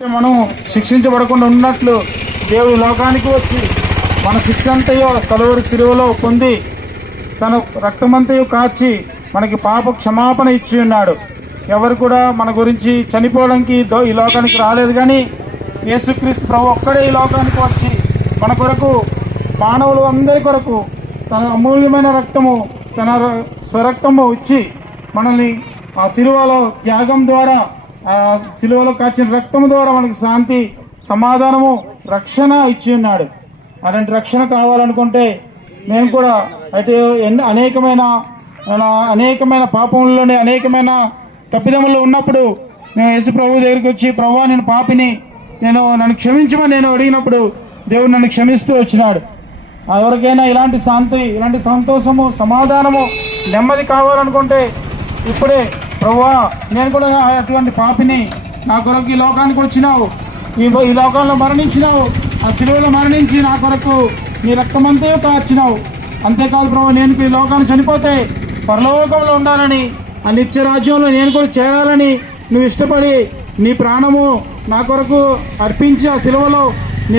మనం శిక్షించబడకుండా ఉన్నట్లు దేవుడు లోకానికి వచ్చి మన శిక్ష అంతయో కలువరి శిలువలో పొంది తన రక్తమంతయు కాచి మనకి పాప క్షమాపణ ఇచ్చి ఉన్నాడు. ఎవరు కూడా మన గురించి చనిపోవడానికి ఈ లోకానికి రాలేదు, కానీ యేసుక్రీస్తు ప్రభు ఒక్కడే ఈ లోకానికి వచ్చి మన కొరకు, మానవులు అందరి కొరకు తన అమూల్యమైన రక్తము, తన స్వరక్తము ఇచ్చి మనల్ని ఆ శిలువలో త్యాగం ద్వారా, ఆ శిలువలో కాచిన రక్తము ద్వారా మనకు శాంతి, సమాధానము, రక్షణ ఇచ్చి ఉన్నాడు. అలాంటి రక్షణ కావాలనుకుంటే మేము కూడా అయితే అనేకమైన పాపంలోనే, అనేకమైన తప్పిదముల్లో ఉన్నప్పుడు మేము యేసు ప్రభు దగ్గరికి వచ్చి, ప్రభువా నేను పాపిని, నన్ను క్షమించమని నేను అడిగినప్పుడు దేవుడు నన్ను క్షమిస్తూ వచ్చినాడు. ఎవరికైనా ఇలాంటి శాంతి, ఇలాంటి సంతోషము, సమాధానము, నెమ్మది కావాలనుకుంటే ఇప్పుడే ప్రభువా నేను కూడా అటువంటి పాపిని, నా కొరకు ఈ లోకానికి వచ్చినావు, ఈ లోకంలో మరణించినావు, ఆ శిలువలో మరణించి నా కొరకు నీ రక్తమంతా కార్చినావు. అంతేకాదు ప్రభు, నేను ఈ లోకాన్ని చనిపోతే పరలోకంలో ఉండాలని, ఆ నిత్య రాజ్యంలో నేను కూడా చేరాలని నువ్వు ఇష్టపడి నీ ప్రాణము నా కొరకు అర్పించి ఆ శిలువలో